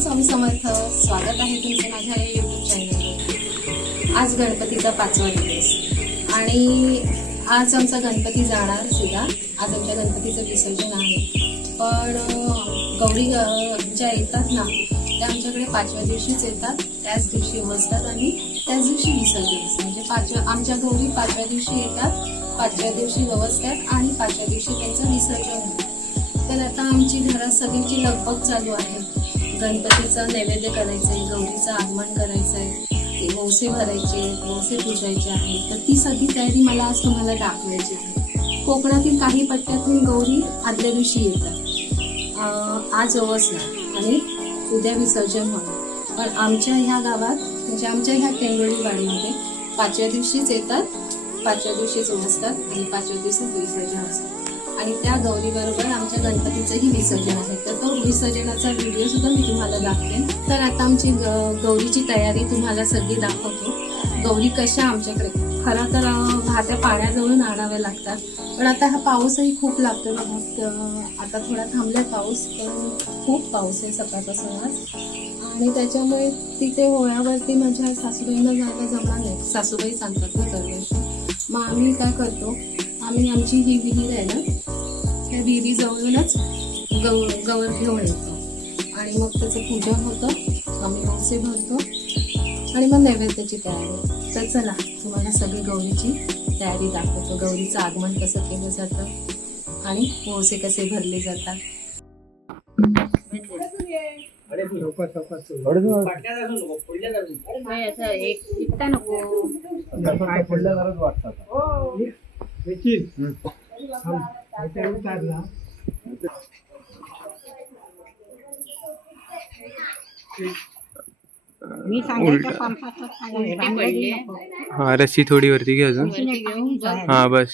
स्वामी समर्थ. स्वागत आहे तुमचं माझ्या यूट्यूब चॅनलवर. आज गणपतीचा 5वा दिवस आणि आज आमचा गणपती जाणार सुद्धा. आज आमच्या गणपतीचं विसर्जन आहे. पण गौरी ज्या येतात ना त्या आमच्याकडे 5व्या दिवशीच येतात. त्याच दिवशी बसतात आणि त्याच दिवशी विसर्जन असतं. म्हणजे आमच्या गौरी 5व्या दिवशी येतात, 5व्या दिवशी बसतात आणि 5व्या दिवशी त्यांचं विसर्जन होतं. तर आता आमची घरात सगळ्यांची लगबग चालू आहे. गणपतीचं नैवेद्य करायचं आहे, गौरीचं आगमन करायचं आहे, वौसे भरायचे, वौसे पुजायचे आहे. तर ती सगळी तयारी मला आज तुम्हाला दाखवायची आहे. कोकणातील काही पट्ट्यातून गौरी आदल्या दिवशी येतात. आज ओवसणार आणि उद्या विसर्जन होणार. पण आमच्या ह्या गावात म्हणजे आमच्या ह्या टेंगोळी वाडीमध्ये 5व्या दिवशीच येतात, 5व्या दिवशीच ओवसतात आणि 5व्या दिवशीच विसर्जन असतं. आणि त्या गौरीबरोबर आमच्या गणपतीचंही विसर्जन आहे. तर तो विसर्जनाचा व्हिडिओ सुद्धा मी तुम्हाला दाखवेन. तर आता आमची गौरीची तयारी तुम्हाला सगळी दाखवतो. गौरी कशा आमच्याकडे खरं तर वाहत्या पाण्याजवळून आणाव्या लागतात. पण आता हा पाऊसही खूप लागतो बघा. आता थोडा थांबलाय पाऊस, पण खूप पाऊस आहे सकाळपासून आज. आणि त्याच्यामुळे तिथे होळ्यावरती माझ्या सासूबाईंना जायला जमणार नाही. सासूबाई सांगतात ना दरवर्षी. मग आम्ही काय करतो, आम्ही आमची ही विहीर आहे ना, त्या विहिरीजवळूनच गवर घेऊन येतो आणि मग त्याचं पूजन होतं, आम्ही वौसे भरतो आणि मग नैवेद्याची तयारी. तर चला तुम्हाला सगळी गौरीची तयारी दाखवतो. गौरीचं आगमन कसं केलं जातं आणि वौसे कसे भरले जातात. मी सांगायचं हा रस्सी थोडी वरती घे अजून. हा बस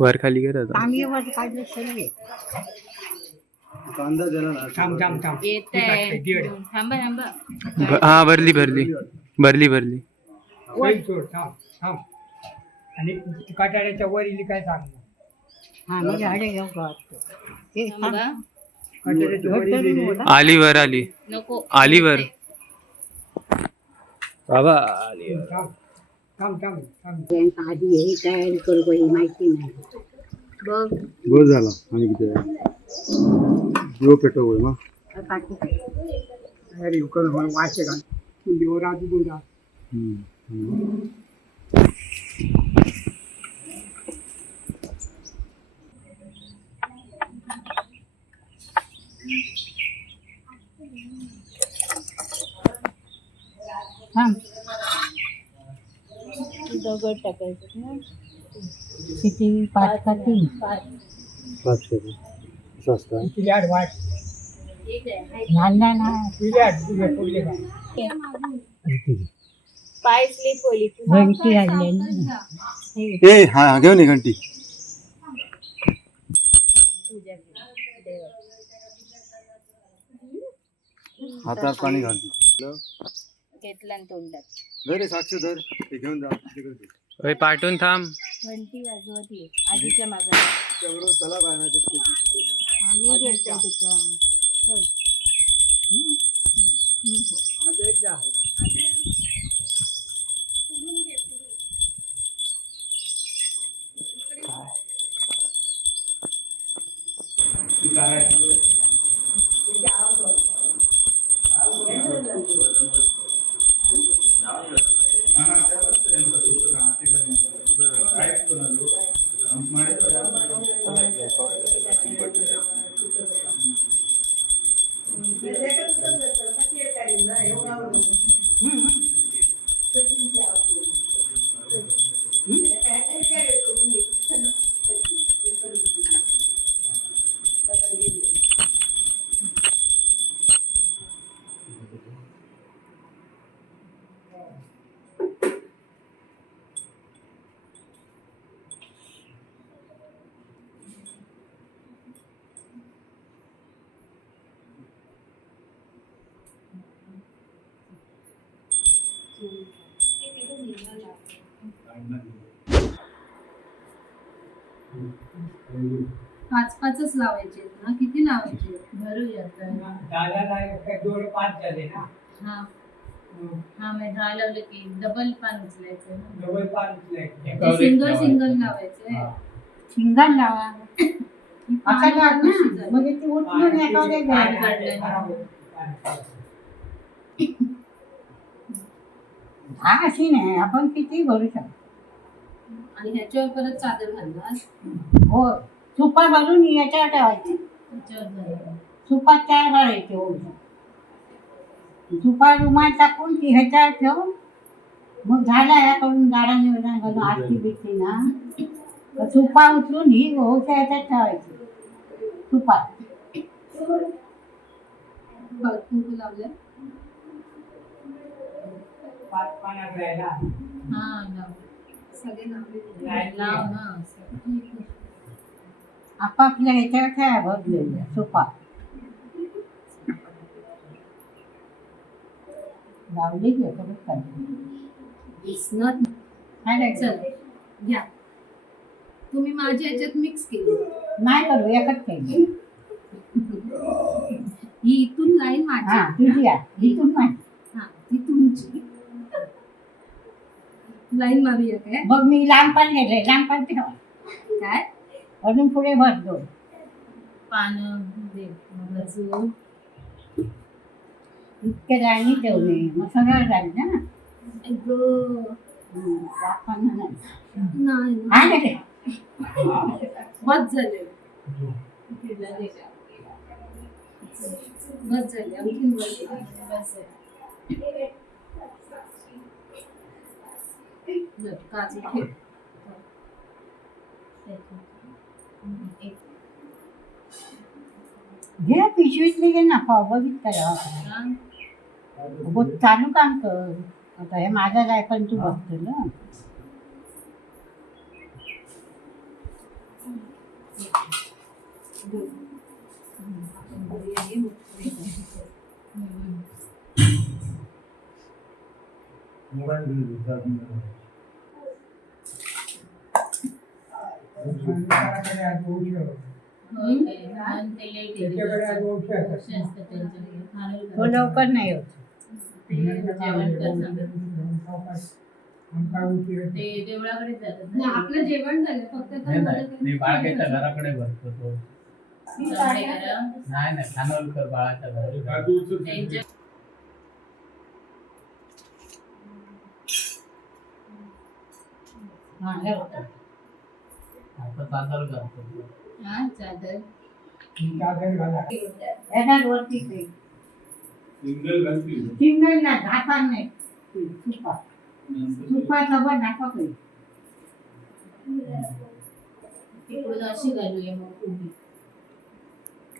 वर खाली कर आता. हा भरली भरली भरली भरली. आणि काटाड्याच्या वर इली काय सांग. आली वर आली आली वर बाबा आली. आधी हे तयारी करू काही माहिती नाही. बस झाला आणि किती जीव पेटवू मग तयारी कर वाचे का दिवस आधी बोला. दगड टाकायचं ना. किती 5 का 3 असं असतं. किल्याड वाट नाना ना किल्याड पाय स्लिप होईल. घंटी आणली ए हा घेऊन ये घंटी. हातात पाणी घालतो घेतला तोंडात. धर साक्ष धर ते घेऊन जा तिकडे. पाठवून थांब. घंटी वाजवती आधीच्या मागे. त्याबरोबर चला बाय आम्ही घेतो तिथं. 5-5च लावायचे ना? किती लावायचे? भरूया तर. दोन 5 झाले ना. हा हा, मग 10 लावलं की डबल पान उचलायचं ना? डबल 5 उचलायचे. सिंगल सिंगल लावायचे. शिंगाला लावा. आता काय ना? मग ती उचलून एखाद्या पान घ्यायला. काढलं. हा अशी नाही आपण किती भरू शकतो. आणि ह्याच्यावर परत चादर घालणार. हो सुपा भरून याच्यावर ठेवायची. ह्याच्यावर घालणार. सुपात काय भरायचे हो सुपा रुमाल टाकून ती ह्याच्यावर ठेवून मग झाला याकडून गाडा निवडा घालून आरती बिरती ना तर सुपा उचलून ही होत्या ह्याच्यात ठेवायची सुपात. बघ, कुंकू लावलं. पाच पाण्यात राहिला. हा लाव. सगळे लावले. लाव ना. आपापल्या ह्याच्यावर ठेवा भरलेल्या सुपा लावली की परत काढली. दिसणार चल घ्या. तुम्ही माझ्या ह्याच्यात मिक्स केली. नाही करू एकच केली. ही इथून लाईन माझी. हा तुझी आहे इथून नाही. हा ती तुमची लाईन मारूया काय? बघ मी लांब पण घेतले लांब पण ठेवा काय अजून पुढे भर दो पान दे बाजू. इतके राणी ठेवले मग सगळं झालं ना. दाखवणं नाही. नाही हा ना ते. बस झाले. बस झाले. आणखीन बस झाले. काजू ठेव. घे पिशवीतली घे ना पाव बघितलं चालू काम कर. आता हे माझं आहे पण तू बघतो ना. तो लवकर नाही होत. देवळाकडे जातात. आपलं जेवण झालं फक्त बाळाच्या घराकडे भरतो तो. नाही खानोलकर बाळाच्या घरी. आता चादर करतो. हा चादर येणार वरती ते. सिंगल ना झाका नाही सुपा सुपा सगळं झाका पाहिजे. तिकडून अशी घालूया मग उभी.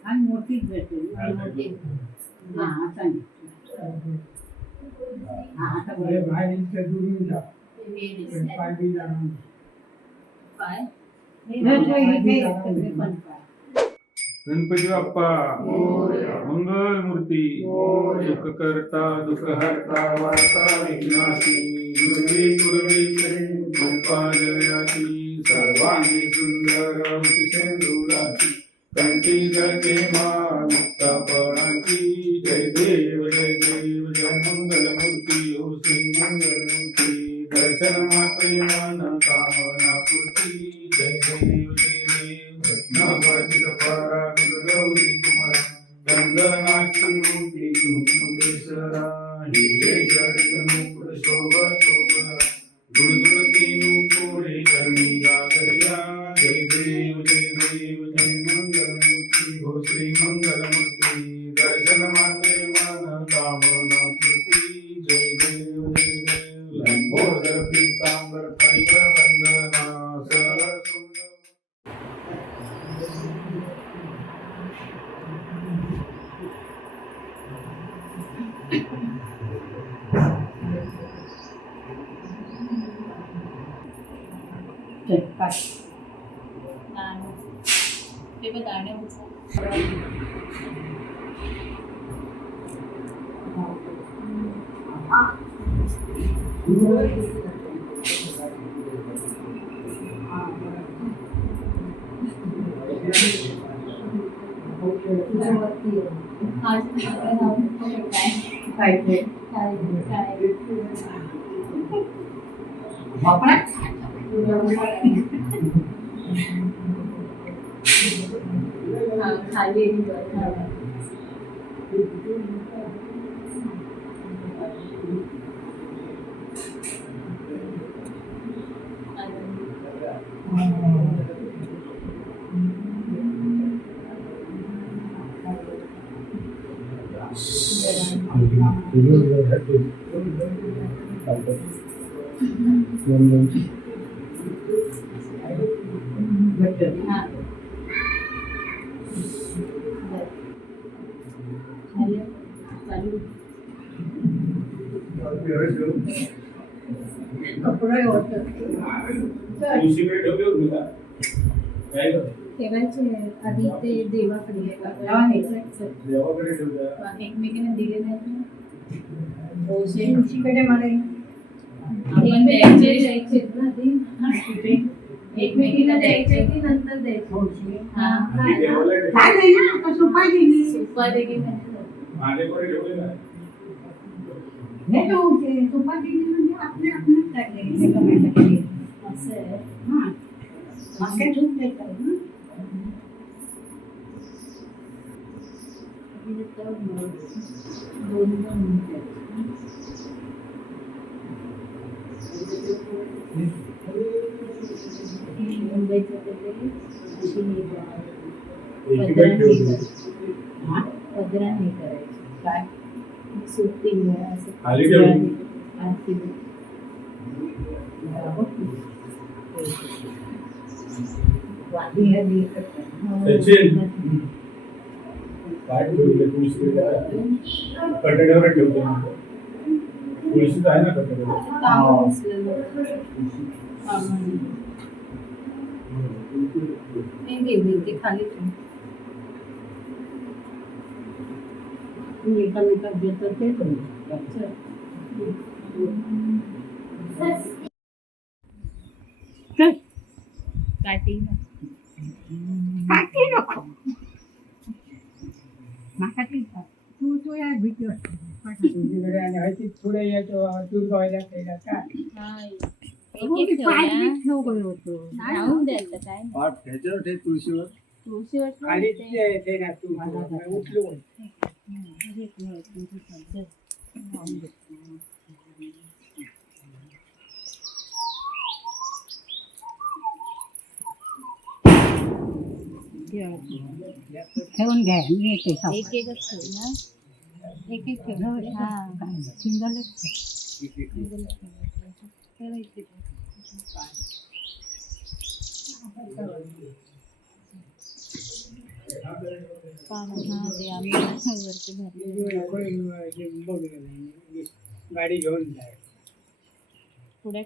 आणि मोठीच भेटेल. मोठी. हा आता नाही. हा आता बरं. हे दिसतंय. पाय गणपती बाप्पा मंगल मूर्ती सुख करता दुःख हरता वार्ता विघ्नाशी दुर्वी पूर्वी कृपा जयाची सर्वांगी सुंदर सिंधुराची कंठी जळके मुक्ता फळाची जय देव जय मंगल मूर्ती हो श्री मंगल मूर्ती दर्शन मात्रे मन कामना पूर्ती जय देव रत्नाबाजी कपारा गौरी कुमारा चंदनाची मूर्ती कुंकुमेश्वरा हिरे जडित मुकुट शोभा शोभा गुणगुणती नुपुरे करणी गागरिया जय देव जय मंगल मूर्ती हो श्री मंगल मूर्ती दर्शन मात्रे मन कामना पूर्ती जय देव लंबोदर पीतांबर फैल वंदना सरसुंदर. ते बघ दाणे उचल. वरती आज नाव काय खाली कपडे ठेवायचे आधी ते देवाकडे एकमेकांना दिले नाही तुळशीकडे मला द्यायचे ना ते एकमेकीला द्यायचे की नंतर द्यायचे सुपारी असं आहे पदरा नाही करायची काय सुट्टी कटड्यावर ठेवतो तुळशीच आहे ना कटड्यावर ते खाली एकामेकात देतो ते काठी काठी नको माका ती तू या भीती वाटते पुढे येतो तू गायला केला काय ठेव गयो होतो राहून द्यायचं काय पाठ ह्याच्यावर ठेव तुळशीवर तुळशीवर खाली ते ना तू उठलो ठेवून घ्या मी येते एक एकच ठेव ना एक एक ठेव हा सिंगलच गाडी घेऊन जाय पुढे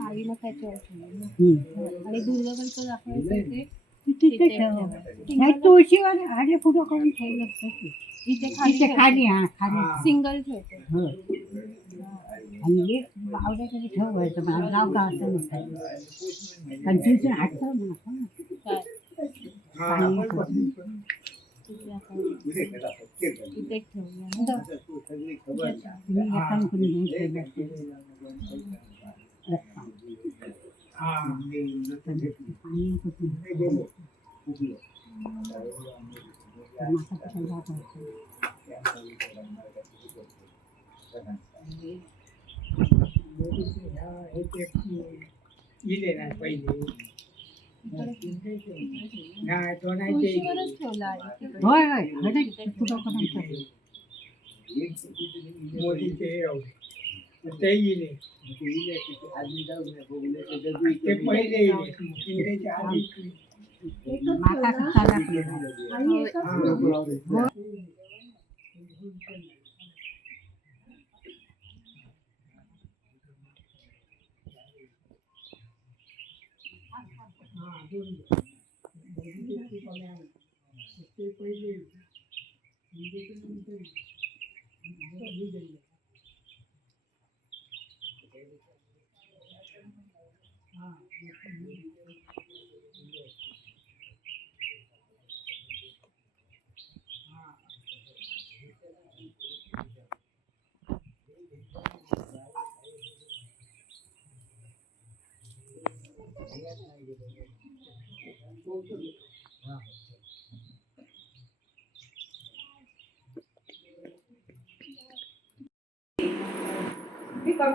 आईला काय आणि दुर्गाकडचं दाखवायचं ते तिथे ठेव तुळशीवर आडे फुटो करून ठेवलं इथे खाली हा खाली सिंगल ठेवतो आणि एक आवड्याकडे ठेवायचं मला नाव का असं नसायचं कारण तुळशी हाटतं ना इथे ठेवूया इले ना पहिले नाही तो नाही तुळशीवरच ठेवला होय होय मोदीचे हे राहू ते इले ते पहिले इले इंग्रजच्या आधी माता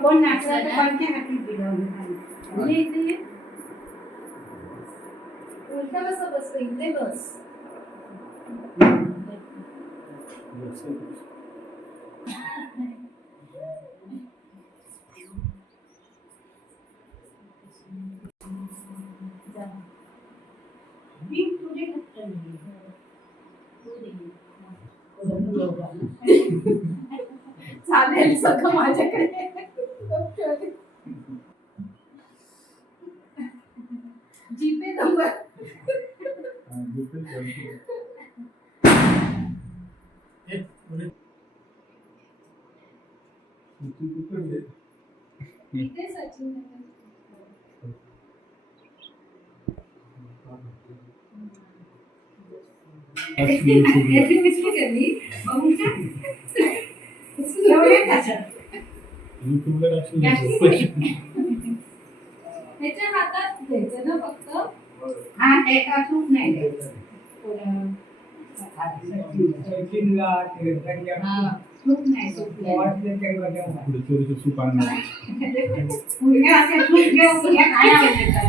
कोण नाचला तर कोणत्या हाती दिलं उलटा कसं बसतो इथे बस. चालेल सगळं माझ्याकडे. GPay number. इथे सचिन ह्याच्या हातात द्यायचं ना फक्त. हा ते असूच नाही द्यायचं. सूप नाही पुढे असे सूप घेऊ पुढे काय आवडतं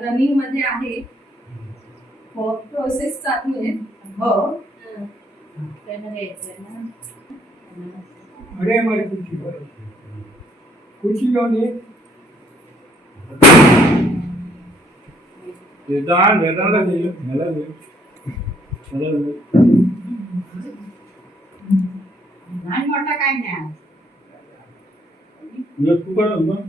रनिंग मध्ये आहे. प्रोसेस चालू आहे. हो कुछ घेऊन ये दान वेदांना दिलं मला दे मला दे नाही मोठा काय नाही मी तू पण मग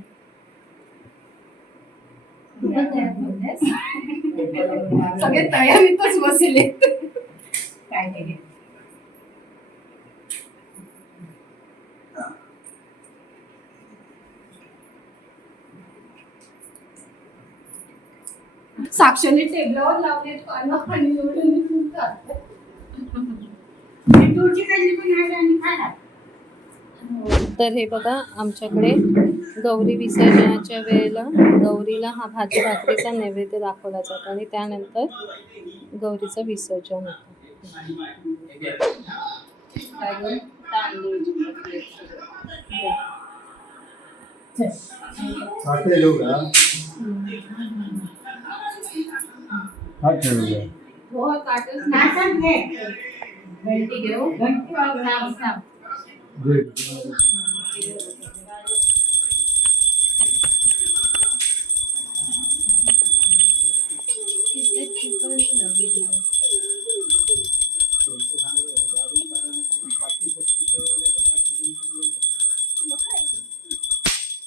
सगळे तयारीतच बसले. काय नाही साक्षीने टेबलावर लावले पानं आणि निवडून जाते. तुळशी काढली पण आहे आणि खायला. तर हे बघा आमच्याकडे गौरी विसर्जनाच्या वेळेला गौरीला हा भाजी भाकरीचा नैवेद्य दाखवला जातो आणि त्यानंतर गौरीचं विसर्जन साखरे लोक हा खेळूया. हो काटच नाचन घे घंटी घेऊ. घंटी वाजव नाम नाम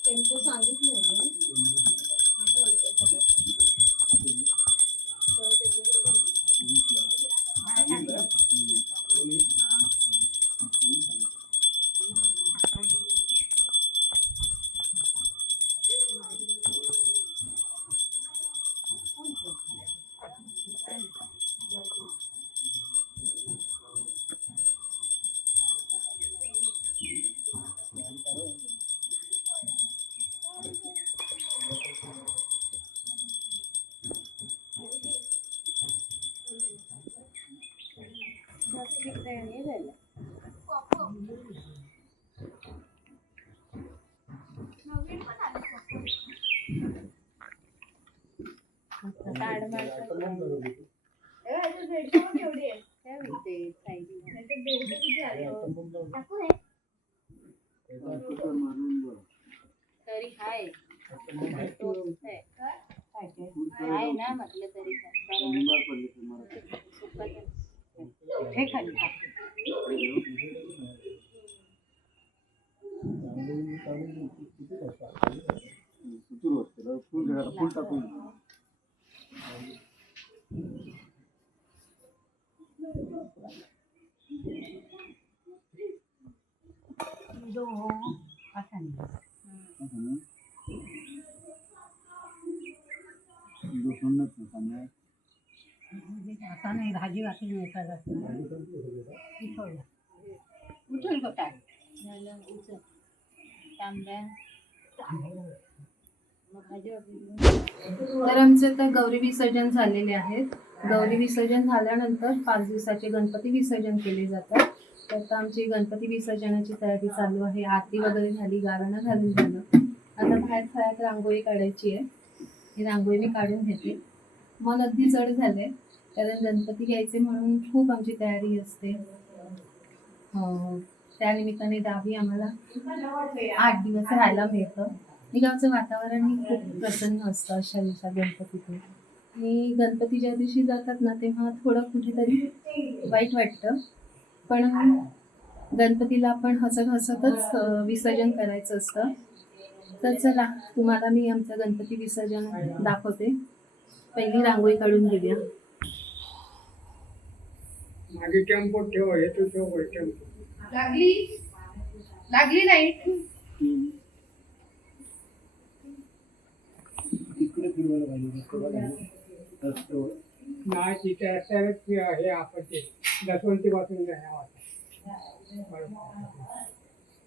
टेम्पो सांगितलं तरी हाय हाय ना म्हटलं तरी हे खाली फुल टाकून आता नाही भाजी वाटून येतात उठवलं झालं उचल तांब्या तर आमचे आता गौरी विसर्जन झालेले आहेत. गौरी विसर्जन झाल्यानंतर 5 दिवसाचे गणपती विसर्जन केले जातात. तर आता आमची गणपती विसर्जनाची तयारी चालू आहे. आरती वगैरे झाली, गारणं घालून झालं. आता बाहेर फळ्यात रांगोळी काढायची आहे. ही रांगोळी मी काढून घेते. मन अगदी जड झाले कारण गणपती घ्यायचे म्हणून खूप आमची तयारी असते. त्यानिमित्ताने गावी आम्हाला 8 दिवस राहायला मिळतं. मी गावचं वातावरणही खूप प्रसन्न असतं अशा दिवसात गणपतीतून. मी गणपती ज्या दिवशी जातात ना तेव्हा थोडं कुठेतरी वाईट वाटतं, पण गणपतीला आपण हसत हसतच विसर्जन करायचं असतं. तर चला तुम्हाला मी आमचं गणपती विसर्जन दाखवते. पहिली रांगोळी काढून घेऊया. मागे टेम्पो ठेव, हे तू ठेव टेम्पो. लागली नाही. तिकडे फिरवायला पाहिजे नाही तिथे असायलाच हे आपण ते दसवंती पासून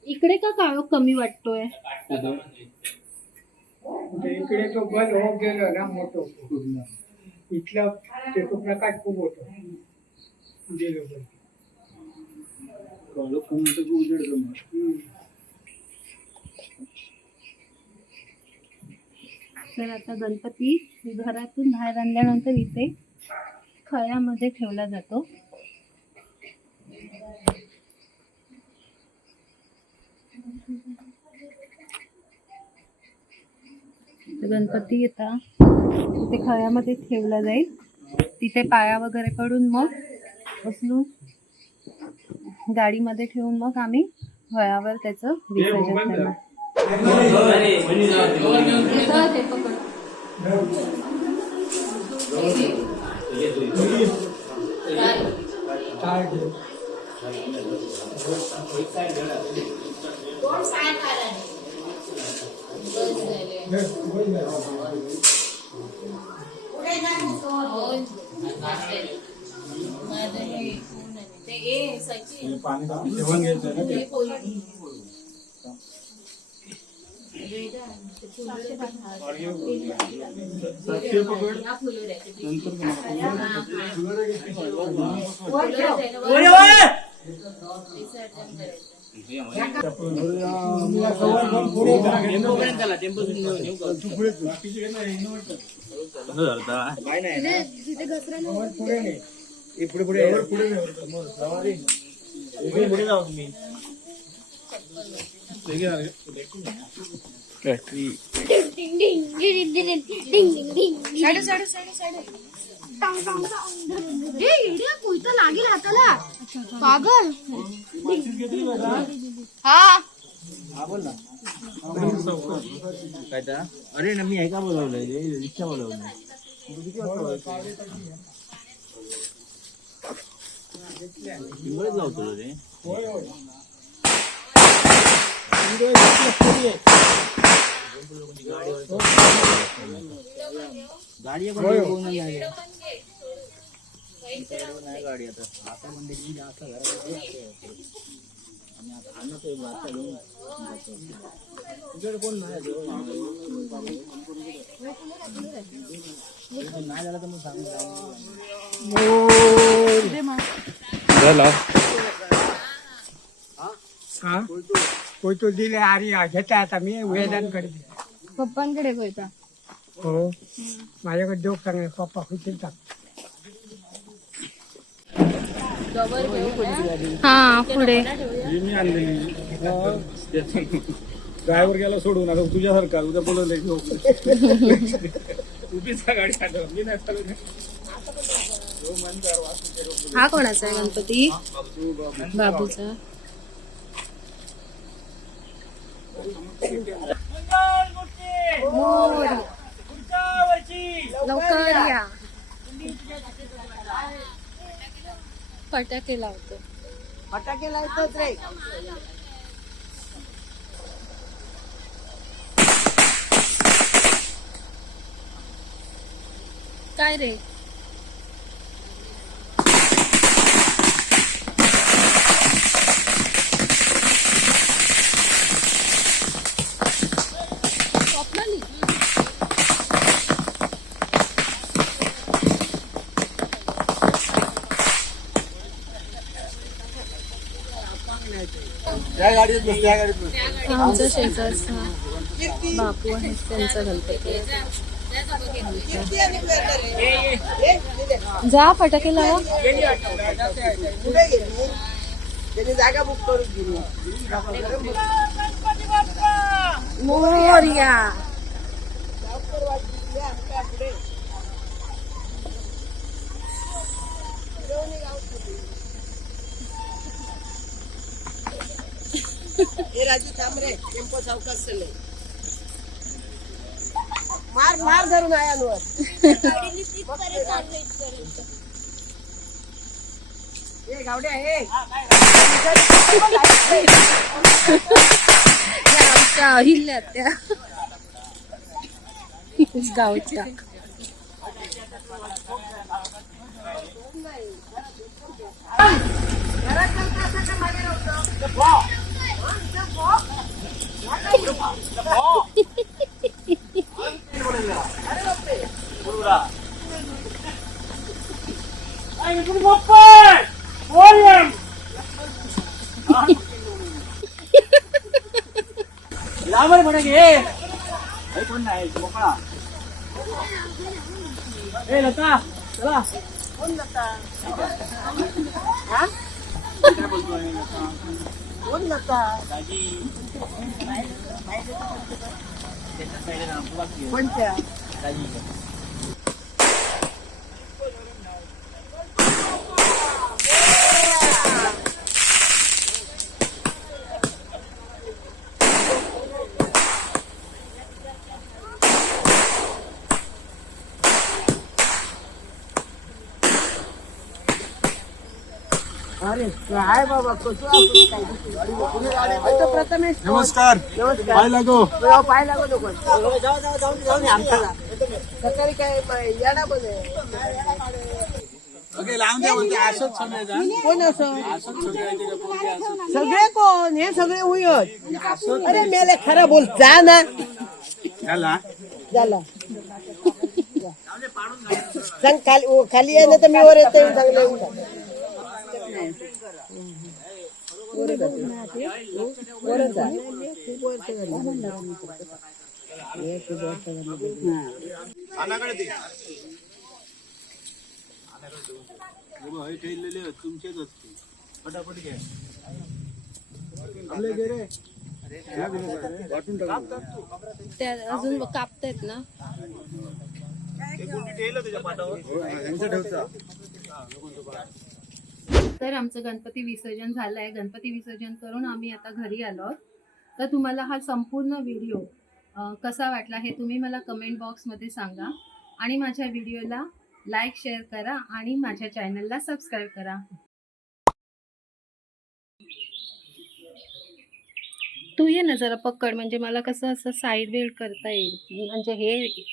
इकडे का काळो कमी वाटतोय? इकडे तो बंद होत गेलो ना मोठं इथला ते तो प्रकाश खूप होतो गेलो तर आता गणपती घरातून बाहेर आणल्यानंतर इथे खळ्यामध्ये ठेवला जातो. गणपती आता तिथे खळ्यामध्ये ठेवला जाईल. तिथे पाया वगैरे पडून मग उचलून गाडीमध्ये ठेवून मग आम्ही फळ्यावर त्याचं विसर्जन करणार. जेवण घ्यायचं ना ते. लागेल हाताला पागल. हा बोल ना काय तर. अरे ना मी ऐका बोलवलंय रिक्षा बोलवलंय. किती वाजता लावतो रे. गाडी नाही गाडी आता आता म्हणजे आता घरात आणि आता आणतोय तुझ्याकडे कोण नाही नाही झालं तर मग सांग. कोयतो दिले आणि घेता आता मी वेदांकडे पप्पांकडे कोयता. हो माझ्याकडे देऊ चांगले पप्पा खुशी टाक. हा पुढे मी आणलेली ड्रायव्हर गेला सोडून. आता तुझ्यासारखा उद्या बोलवलंय उभीच गाडी आठवलं मी नाही चालू. हा कोणाचा आहे गणपती? बाबूचा. लवकर या. फटाके लावतो. फटाके लावतोच रे. काय रे? त्या गाडीत बस, त्या गाडीत बस. आमच्या शेजारचा बापू आहे त्यांचा गणपती. जा फटाके लावा. जागा बुक करून दिली. मोरया. राजू थांब रे, टेम्पो सावकाश चले. मार धरून आयांवर. ए गावड्या हे आमच्या अहिल्या त्या गावच्या. लांबर पडे घे. कोण नाही मोकळा. ए लता चला. कोण लता? कोण लता? कोणत्या? अरे काय बाबा कसं प्रथमेश नमस्कार. पाय लागो. पाय लागू नको. जाऊन आमच्याला सकाळी काय याडा बने. लावून द्या म्हणते. असंच समजायचा. कोण असं सगळे कोण हे सगळे होईल. अरे मेले खरा बोल जा ना. झाला. झाला सांग. खाली आहे ना तर मी वर येते. चांगलं तुमचेच असते. फटाफट घ्या. त्या अजून कापतायत ना. तर आमचं गणपती विसर्जन झालंय. गणपती विसर्जन करून आम्ही आता घरी आलो. तर तुम्हाला हा संपूर्ण व्हिडिओ कसा वाटला हे तुम्ही मला कमेंट बॉक्समध्ये सांगा. आणि माझ्या व्हिडिओला लाईक शेअर करा आणि माझ्या चॅनलला सबस्क्राईब करा. तू ये ना जरा पकड, म्हणजे मला कसं असं साईड वेळ करता येईल. म्हणजे हे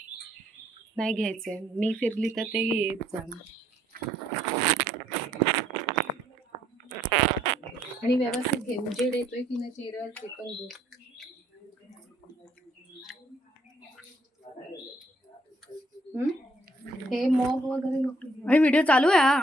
नाही घ्यायचंय. मी फिरली तर ते येत जाणार. आणि व्यवस्थित घे. उजेड येतोय की नाही चेहऱ्यावर ते पण बघ. हे मॉग वगैरे नको. व्हिडिओ चालू आहे हा.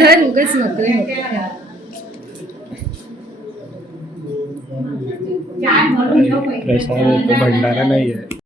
धर उगाच नकरे भंडारा नाही आहे.